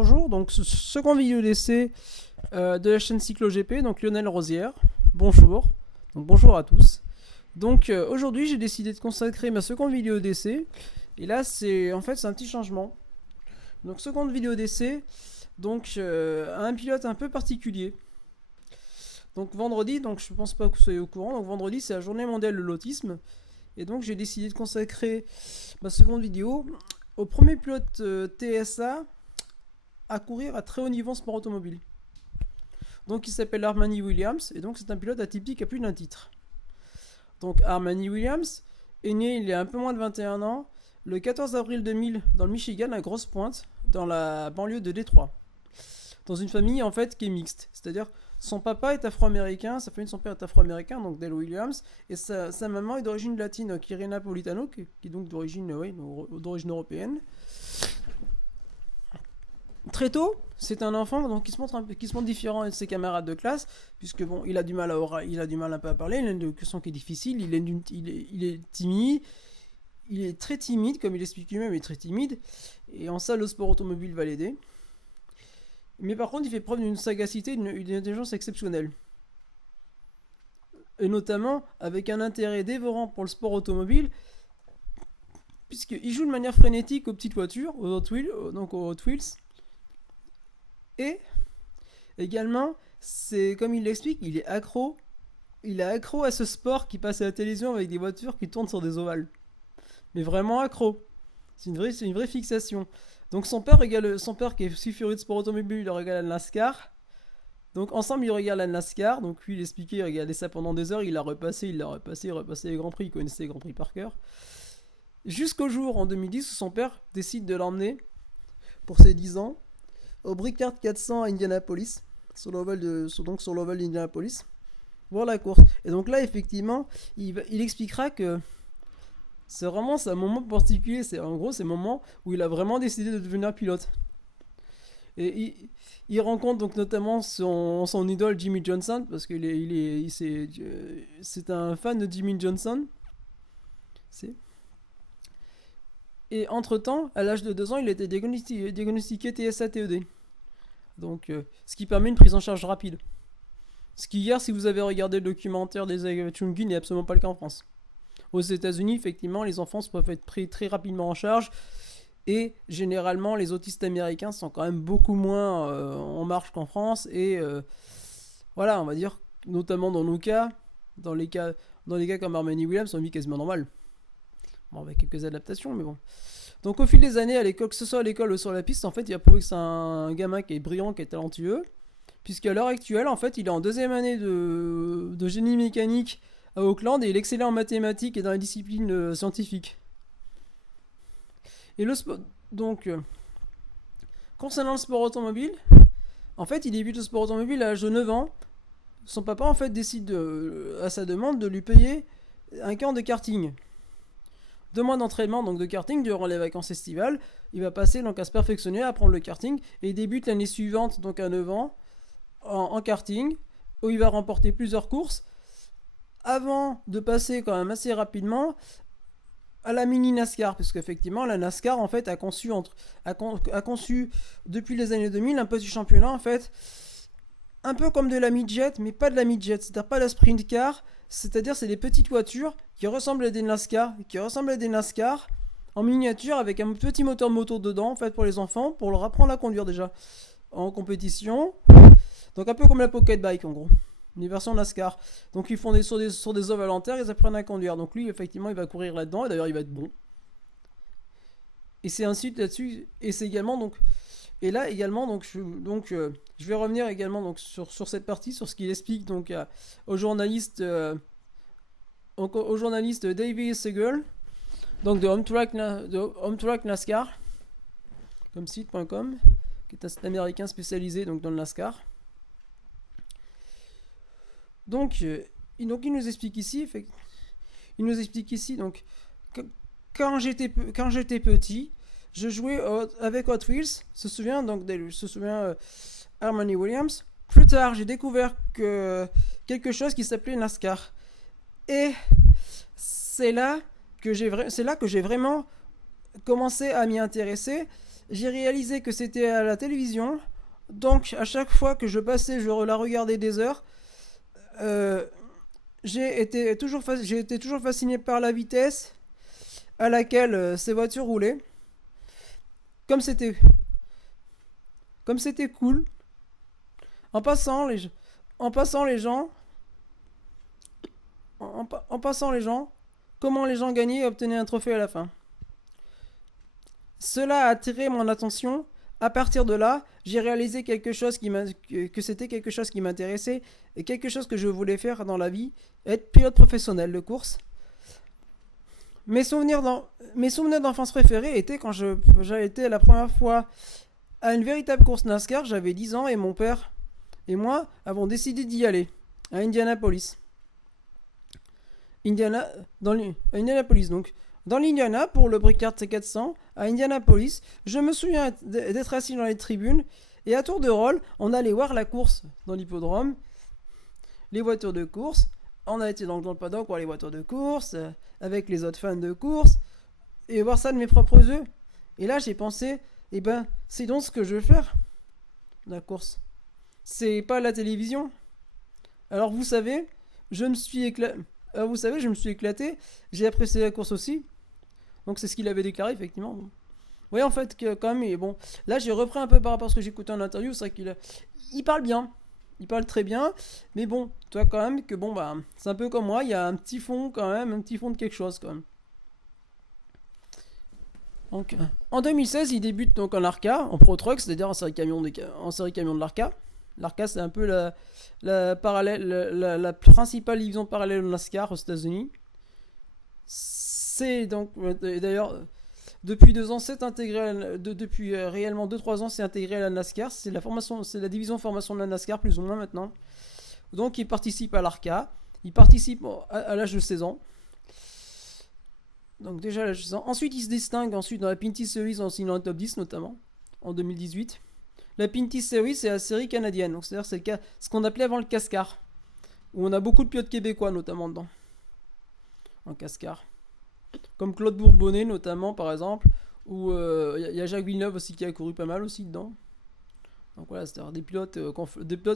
Bonjour, donc second vidéo d'essai de la chaîne CycloGP, donc Lionel Rosière. Bonjour, donc bonjour à tous. Donc aujourd'hui j'ai décidé de consacrer ma seconde vidéo d'essai. Et là c'est un petit changement. Donc seconde vidéo d'essai, donc à un pilote un peu particulier. Donc vendredi, donc je pense pas que vous soyez au courant, donc vendredi c'est la journée mondiale de l'autisme. Et donc j'ai décidé de consacrer ma seconde vidéo au premier pilote TSA à courir à très haut niveau en sport automobile. Donc il s'appelle Armani Williams et donc c'est un pilote atypique à plus d'un titre. Donc Armani Williams est né il y a un peu moins de 21 ans le 14 avril 2000 dans le Michigan à Grosse Pointe dans la banlieue de Détroit. Dans une famille en fait qui est mixte, c'est-à-dire son papa est afro-américain, sa famille de son père est afro-américain, donc Dale Williams, et sa maman est d'origine latine, donc Irina Politano, qui est donc d'origine européenne. Très tôt, c'est un enfant donc qui se montre différent de ses camarades de classe, puisque bon, il a du mal un peu à parler, il a une éducation qui est difficile, il est timide, il est très timide, comme il explique lui-même, il est très timide, et en ça le sport automobile va l'aider. Mais par contre, il fait preuve d'une sagacité, d'une intelligence exceptionnelle. Et notamment avec un intérêt dévorant pour le sport automobile, puisqu'il joue de manière frénétique aux petites voitures, aux Hot Wheels. Et également, c'est comme il l'explique, il est accro. Il est accro à ce sport qui passe à la télévision avec des voitures qui tournent sur des ovales. Mais vraiment accro. C'est une vraie fixation. Donc son père qui est aussi furieux de sport automobile, il regarde la NASCAR. Donc ensemble ils regardent la NASCAR. Donc lui il expliquait, il regardait ça pendant des heures, il repassé les Grands Prix, il connaissait les Grands Prix par cœur. Jusqu'au jour en 2010 où son père décide de l'emmener pour ses 10 ans au Brickyard 400 à Indianapolis, sur l'oval d'Indianapolis, voir la course. Et donc là effectivement il expliquera que c'est un moment particulier, c'est le moment où il a vraiment décidé de devenir pilote. Et il rencontre donc notamment son idole Jimmy Johnson, parce c'est un fan de Jimmy Johnson. Et entre-temps, à l'âge de 2 ans, il a été diagnostiqué TSA-TED. Donc, ce qui permet une prise en charge rapide. Ce qui hier, si vous avez regardé le documentaire des Chungin, n'est absolument pas le cas en France. Aux États-Unis, effectivement, les enfants peuvent être pris très rapidement en charge. Et généralement, les autistes américains sont quand même beaucoup moins en marche qu'en France. Et voilà, on va dire, notamment dans nos cas, dans les cas comme Armani Williams, on vit quasiment normal. Bon, avec quelques adaptations, mais bon. Donc au fil des années, à l'école, que ce soit à l'école ou sur la piste, en fait, il a prouvé que c'est un gamin qui est brillant, qui est talentueux. Puisqu'à l'heure actuelle, en fait, il est en deuxième année de génie mécanique à Auckland et il excellait en mathématiques et dans les disciplines scientifiques. Et donc, concernant le sport automobile, en fait, il débute le sport automobile à l'âge de 9 ans. Son papa, en fait, décide, à sa demande, de lui payer un camp de karting. 2 mois d'entraînement donc de karting durant les vacances estivales. Il va passer donc à se perfectionner, à apprendre le karting. Et il débute l'année suivante, donc à 9 ans, en karting, où il va remporter plusieurs courses, avant de passer quand même assez rapidement à la mini NASCAR, parce qu'effectivement la NASCAR en fait a conçu depuis les années 2000 un petit championnat en fait, un peu comme de la midget, mais pas de la midget, c'est-à-dire pas la sprint car, c'est-à-dire c'est des petites voitures qui ressemblent à des NASCAR, en miniature avec un petit moteur moto dedans en fait pour les enfants, pour leur apprendre à conduire déjà en compétition. Donc un peu comme la Pocket Bike en gros. Une version NASCAR. Donc ils font sur des ovales en terre, ils apprennent à conduire. Donc lui, effectivement, il va courir là-dedans, et d'ailleurs, il va être bon. Et c'est ainsi là-dessus, et c'est également donc. Et là également, je vais revenir également donc sur cette partie, sur ce qu'il explique donc au journaliste David Segel, donc de Home Track NASCAR, comme site.com, qui est un site américain spécialisé donc dans le NASCAR. Donc, il nous explique ici, donc, quand j'étais petit, je jouais avec Hot Wheels, se souvient Armani Williams. Plus tard, j'ai découvert quelque chose qui s'appelait NASCAR. Et c'est là que j'ai vraiment commencé à m'y intéresser j'ai réalisé que c'était à la télévision. Donc à chaque fois que je passais, je la regardais des heures. Euh, j'ai été toujours fasciné par la vitesse à laquelle ces voitures roulaient. Comme c'était, comme c'était cool. En passant les, en passant les gens, en passant les gens, comment les gens gagnaient et obtenaient un trophée à la fin. Cela a attiré mon attention. À partir de là, j'ai réalisé que c'était quelque chose qui m'intéressait et quelque chose que je voulais faire dans la vie, être pilote professionnel de course. Mes souvenirs d'enfance préférés étaient quand j'ai été la première fois à une véritable course NASCAR. J'avais 10 ans et mon père et moi avons décidé d'y aller à Indianapolis. Indiana, à Indianapolis donc. Dans l'Indiana, pour le Brickyard C400, à Indianapolis, je me souviens d'être assis dans les tribunes et à tour de rôle, on allait voir la course dans l'hippodrome, les voitures de course. On a été dans le paddock voir les voitures de course, avec les autres fans de course, et voir ça de mes propres yeux. Et là, j'ai pensé, eh ben, c'est donc ce que je veux faire, la course. C'est pas la télévision. Alors vous savez, je me suis éclaté. Vous savez, je me suis éclaté. J'ai apprécié la course aussi. Donc c'est ce qu'il avait déclaré effectivement. Bon. Oui, en fait, quand même, et bon, là j'ai repris un peu par rapport à ce que j'écoutais en interview. C'est vrai il parle bien, il parle très bien, mais bon, toi quand même que bon bah c'est un peu comme moi, il y a un petit fond quand même, un petit fond de quelque chose quand même. Donc, en 2016, il débute donc en ARCA, en Pro Truck, c'est-à-dire en série camion de l'ARCA. L'ARCA, c'est un peu la principale division parallèle au NASCAR aux États-Unis. C'est donc, d'ailleurs, depuis 2 ans, c'est intégré, depuis réellement 2-3 ans, c'est intégré à la NASCAR. C'est la division formation de la NASCAR, plus ou moins maintenant. Donc, il participe à l'ARCA. Il participe à l'âge de 16 ans. Donc déjà, l'âge de 16 ans. Ensuite, il se distingue ensuite dans la Pinty Series en signant un top 10 notamment, en 2018. La Pinty Series, c'est la série canadienne. Donc c'est-à-dire c'est ce qu'on appelait avant le Cascar. Où on a beaucoup de pilotes québécois notamment dedans. En Cascar. Comme Claude Bourbonnais notamment par exemple. Ou y a Jacques Villeneuve aussi qui a couru pas mal aussi dedans. Donc voilà, c'est-à-dire des pilotes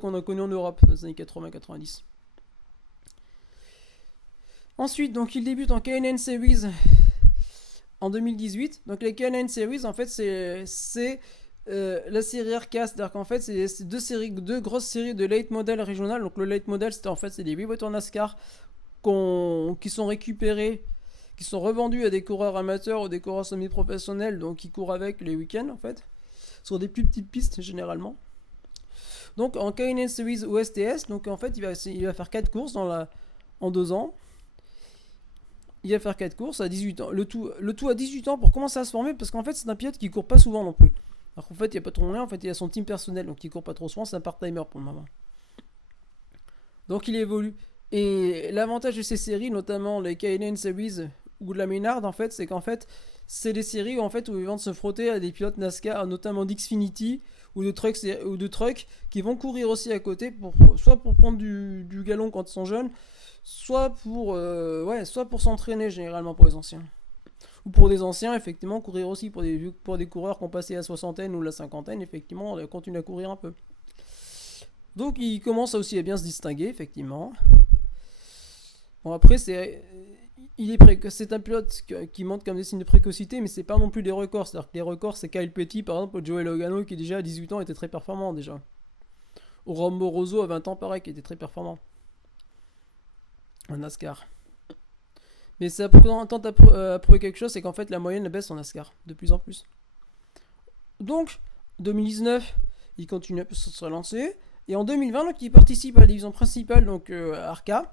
qu'on a connus en Europe dans les années 80-90. Ensuite, donc il débute en K&N Series en 2018. Donc les K&N Series, en fait, c'est la série Arca, c'est-à-dire qu'en fait, c'est deux grosses séries de late model régionales. Donc le late model, c'est des 8 voitures NASCAR qui sont récupérées, qui sont revendues à des coureurs amateurs ou des coureurs semi-professionnels, donc qui courent avec les week-ends en fait, sur des plus petites pistes généralement. Donc en K&N Series ou STS, donc en fait, il va faire 4 courses en 2 ans. Il va faire 4 courses à 18 ans. Le tout à 18 ans pour commencer à se former, parce qu'en fait, c'est un pilote qui court pas souvent non plus. Alors qu'en fait, il n'y a pas trop de moyens, en fait, il a son team personnel, donc il court pas trop souvent, c'est un part-timer pour le moment. Donc il évolue. Et l'avantage de ces séries, notamment les K&N Series ou la Maynard, en fait, c'est qu'en fait, c'est des séries où, en fait, où ils vont se frotter à des pilotes NASCAR, notamment d'Xfinity ou de trucks qui vont courir aussi à côté, soit pour prendre du galon quand ils sont jeunes, soit pour s'entraîner généralement pour les anciens. Ou pour des anciens, effectivement, courir aussi pour des coureurs qui ont passé la soixantaine ou la cinquantaine, effectivement, on continue à courir un peu. Donc il commence aussi à bien se distinguer, effectivement. Bon, après, c'est un pilote qui montre comme des signes de précocité, mais c'est pas non plus des records. C'est-à-dire que les records, c'est Kyle Petty, par exemple, Joey Logano, qui déjà à 18 ans était très performant déjà. Ou Rambo Rosso à 20 ans, pareil, qui était très performant. En NASCAR. Mais ça tente à prouver quelque chose, c'est qu'en fait la moyenne baisse en NASCAR, de plus en plus. Donc, 2019, il continue à se relancer. Et en 2020, donc, il participe à la division principale, donc à ARCA,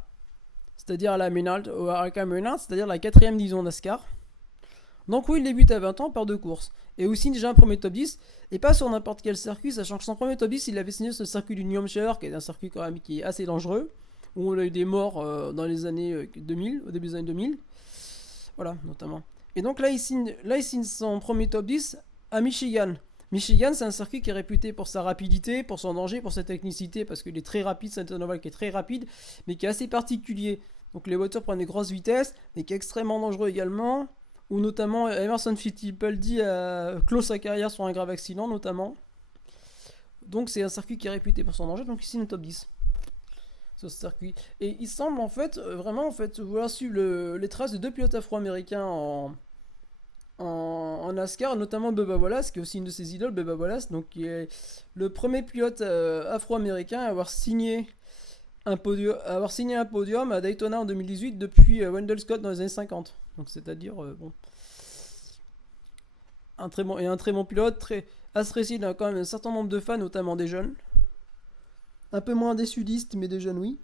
c'est-à-dire à la Maynard, au ARCA Maynard, c'est-à-dire la 4ème division NASCAR. Donc oui, il débute à 20 ans par 2 courses. Et aussi déjà un premier top 10, et pas sur n'importe quel circuit, sachant que son premier top 10, il avait signé sur le circuit du New Hampshire, qui est un circuit quand même qui est assez dangereux, où on a eu des morts dans les années 2000, au début des années 2000. Voilà, notamment. Et donc là, il signe son premier top 10 à Michigan. Michigan, c'est un circuit qui est réputé pour sa rapidité, pour son danger, pour sa technicité, parce qu'il est très rapide, c'est un oval qui est très rapide, mais qui est assez particulier. Donc les voitures prennent des grosses vitesses, mais qui est extrêmement dangereux également, où notamment Emerson Fittipaldi a clos sa carrière sur un grave accident notamment. Donc c'est un circuit qui est réputé pour son danger, donc ici le top 10 sur ce circuit. Et il semble en fait vraiment en fait vouloir suivre les traces de deux pilotes afro-américains en NASCAR, notamment Bubba Wallace, qui est aussi une de ses idoles, Bubba Wallace, donc qui est le premier pilote afro-américain à avoir signé un podium à Daytona en 2018 depuis Wendell Scott dans les années 50. Donc c'est-à-dire bon, un très bon pilote, très Astrécide a quand même un certain nombre de fans, notamment des jeunes. Un peu moins des sudistes, mais des jeunes, oui.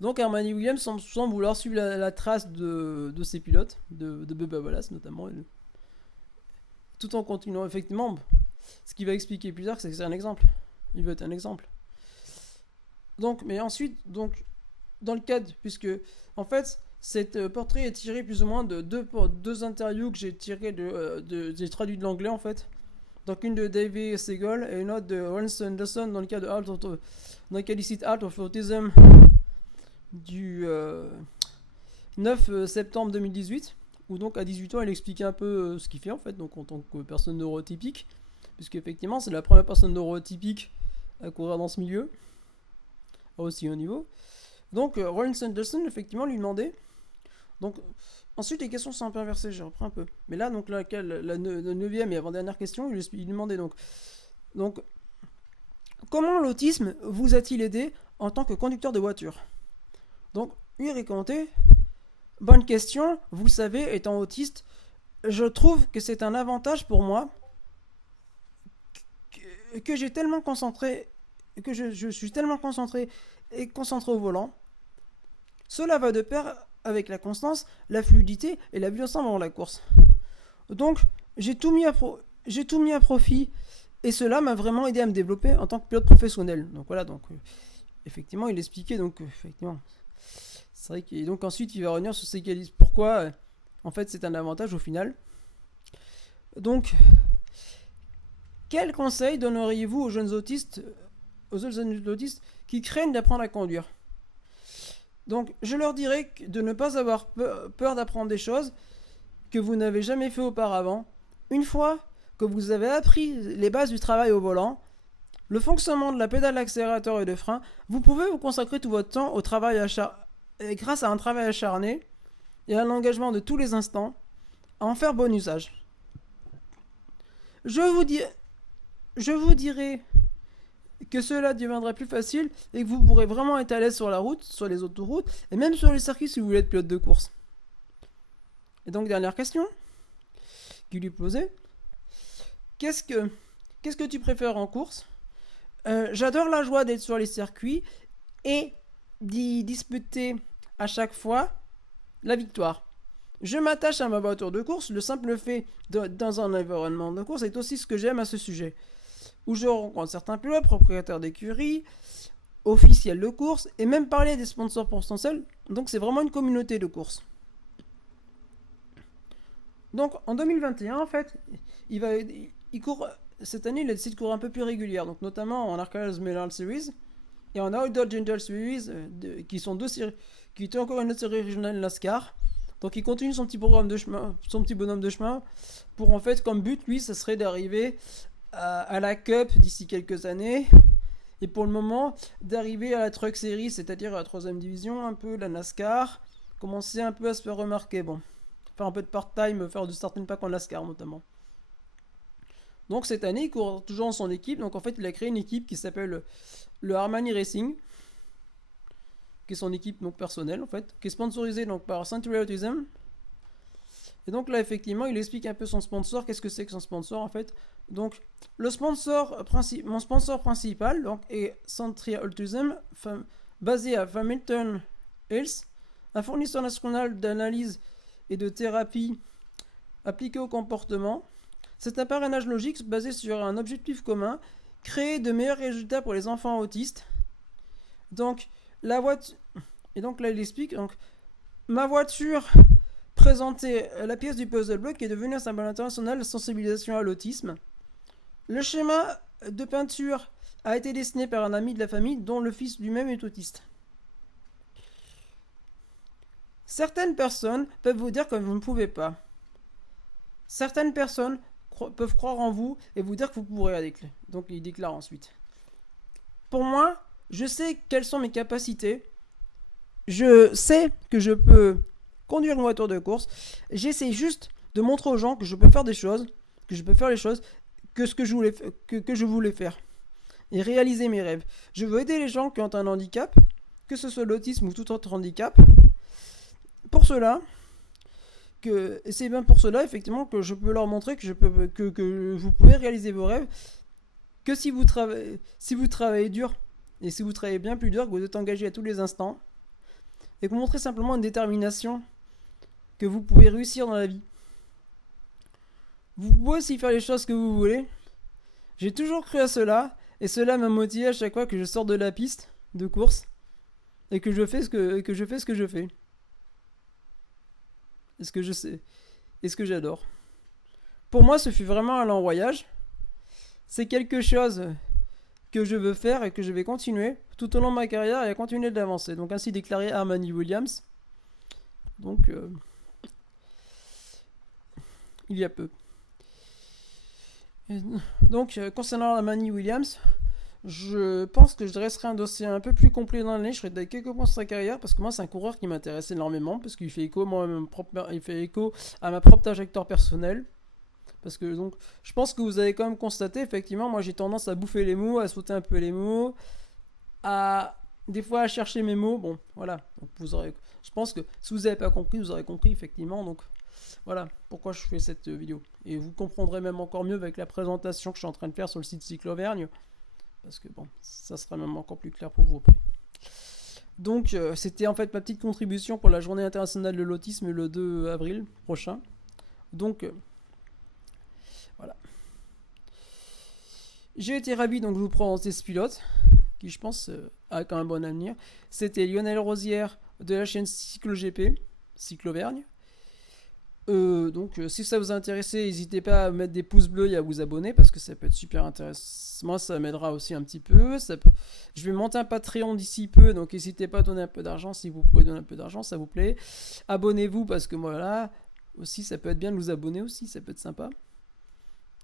Donc Harmony Williams semble vouloir suivre la trace de ces pilotes, de Bubba Wallace notamment, tout en continuant effectivement. Ce qu'il va expliquer plus tard, c'est que c'est un exemple. Il veut être un exemple. Donc, mais ensuite, donc, dans le cadre, puisque en fait, cet portrait est tiré plus ou moins de deux interviews que j'ai tiré j'ai traduit de l'anglais en fait. Donc une de David Segal et une autre de Lawrence Anderson dans le cas dans lequel il cite Art of Autism du 9 septembre 2018, où donc à 18 ans il expliquait un peu ce qu'il fait en fait, donc en tant que personne neurotypique, puisque effectivement c'est la première personne neurotypique à courir dans ce milieu, à aussi haut niveau. Donc Lawrence Anderson effectivement lui demandait, donc ensuite les questions sont un peu inversées, je reprends un peu, mais là donc la 9ème et avant-dernière question, il lui demandait donc comment l'autisme vous a-t-il aidé en tant que conducteur de voiture? Donc, lui racontait, bonne question, vous le savez, étant autiste, je trouve que c'est un avantage pour moi que j'ai tellement concentré, que je suis tellement concentré et concentré au volant. Cela va de pair avec la constance, la fluidité et la vue ensemble avant la course. Donc, j'ai tout mis à profit et cela m'a vraiment aidé à me développer en tant que pilote professionnel. Donc voilà, donc effectivement, il expliquait effectivement. C'est vrai que donc ensuite il va revenir sur ces qualités. Pourquoi en fait c'est un avantage au final. Donc quel conseil donneriez-vous aux jeunes autistes qui craignent d'apprendre à conduire? Donc je leur dirais de ne pas avoir peur d'apprendre des choses que vous n'avez jamais fait auparavant. Une fois que vous avez appris les bases du travail au volant, le fonctionnement de la pédale d'accélérateur et de frein, vous pouvez vous consacrer tout votre temps au travail et grâce à un travail acharné et à l'engagement de tous les instants, à en faire bon usage. Je vous dirai que cela deviendra plus facile et que vous pourrez vraiment être à l'aise sur la route, sur les autoroutes et même sur les circuits si vous voulez être pilote de course. Et donc dernière question qu'il lui posait. Qu'est-ce que tu préfères en course? J'adore la joie d'être sur les circuits et d'y disputer à chaque fois la victoire. Je m'attache à ma voiture de course, le simple fait dans un environnement de course est aussi ce que j'aime à ce sujet, où je rencontre certains pilotes, propriétaires d'écuries, officiels de course, et même parler des sponsors potentiels, donc c'est vraiment une communauté de course. Donc en 2021 en fait, il court, cette année il a décidé de courir un peu plus régulière, donc notamment en Arkansas Mineral Series, et en Outdoor Ginger Series, qui sont deux séries, qui étaient encore une autre série régionale NASCAR. Donc il continue son petit programme de chemin, son petit bonhomme de chemin, pour en fait comme but lui, ça serait d'arriver à la Cup d'ici quelques années, et pour le moment d'arriver à la Truck Series, c'est-à-dire à la 3ème division, un peu la NASCAR, commencer un peu à se faire remarquer, bon, faire un peu de part-time, faire du starting pack en NASCAR notamment. Donc cette année il court toujours dans son équipe, donc en fait il a créé une équipe qui s'appelle le Harmony Racing, qui est son équipe donc personnelle en fait, qui est sponsorisée donc par Century Autism. Et donc là effectivement il explique un peu son sponsor, qu'est-ce que c'est que son sponsor en fait. Donc mon sponsor principal donc, est Century Autism, basé à Hamilton Hills, un fournisseur national d'analyse et de thérapie appliquée au comportement. C'est un parrainage logique basé sur un objectif commun, créer de meilleurs résultats pour les enfants autistes. Donc la voiture, et donc là il explique, donc ma voiture présentait la pièce du puzzle block qui est devenue un symbole international de sensibilisation à l'autisme. Le schéma de peinture a été dessiné par un ami de la famille dont le fils lui-même est autiste. Certaines personnes peuvent vous dire que vous ne pouvez pas. Certaines personnes peuvent croire en vous et vous dire que vous pourrez avec. Donc il déclare ensuite. Pour moi, je sais quelles sont mes capacités. Je sais que je peux conduire une voiture de course. J'essaie juste de montrer aux gens que je peux faire des choses, que je peux faire les choses que ce que je voulais faire et réaliser mes rêves. Je veux aider les gens qui ont un handicap, que ce soit l'autisme ou tout autre handicap. Pour cela, et c'est bien pour cela effectivement que je peux leur montrer que vous pouvez réaliser vos rêves, que si vous travaillez dur et si vous travaillez bien plus dur, que vous êtes engagé à tous les instants et que vous montrez simplement une détermination, que vous pouvez réussir dans la vie. Vous pouvez aussi faire les choses que vous voulez. J'ai toujours cru à cela et cela m'a motivé à chaque fois que je sors de la piste de course et que je fais ce que je fais. Et ce que je sais. Et ce que j'adore. Pour moi, ce fut vraiment un long voyage. C'est quelque chose que je veux faire et que je vais continuer tout au long de ma carrière et à continuer d'avancer. Donc ainsi déclaré Armani Williams. Donc il y a peu. Donc concernant Armani Williams, je pense que je dresserai un dossier un peu plus complet dans l'année. Je ferai quelques points sur sa carrière parce que moi c'est un coureur qui m'intéresse énormément parce qu'il fait écho, il fait écho à ma propre trajectoire personnelle. Parce que donc, je pense que vous avez quand même constaté, effectivement, moi j'ai tendance à bouffer les mots, à sauter un peu les mots, à des fois à chercher mes mots. Bon, voilà. Donc je pense que si vous n'avez pas compris, vous aurez compris, effectivement. Donc voilà pourquoi je fais cette vidéo. Et vous comprendrez même encore mieux avec la présentation que je suis en train de faire sur le site Cyclovergne. Parce que bon, ça sera même encore plus clair pour vous après. Donc c'était en fait ma petite contribution pour la journée internationale de l'autisme le 2 avril prochain. Donc voilà. J'ai été ravi donc de vous présenter ce pilote, qui je pense a quand même un bon avenir. C'était Lionel Rosière de la chaîne CycloGP, Cyclovergne. Donc si ça vous a intéressé, n'hésitez pas à mettre des pouces bleus et à vous abonner parce que ça peut être super intéressant. Moi ça m'aidera aussi un petit peu. Je vais monter un Patreon d'ici peu, donc n'hésitez pas à donner un peu d'argent si vous pouvez donner un peu d'argent, ça vous plaît. Abonnez-vous parce que voilà, aussi ça peut être bien de vous abonner aussi, ça peut être sympa.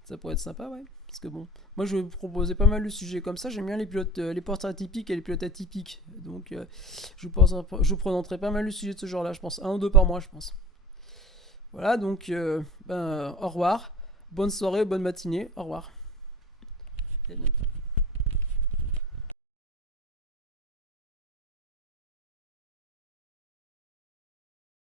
Ça pourrait être sympa, ouais. Parce que bon, moi je vais vous proposer pas mal de sujets comme ça. J'aime bien les pilotes, les portraits atypiques et les pilotes atypiques. Donc je vous présenterai pas mal de sujets de ce genre-là, je pense. Un ou deux par mois, je pense. Voilà, donc au revoir. Bonne soirée, bonne matinée. Au revoir.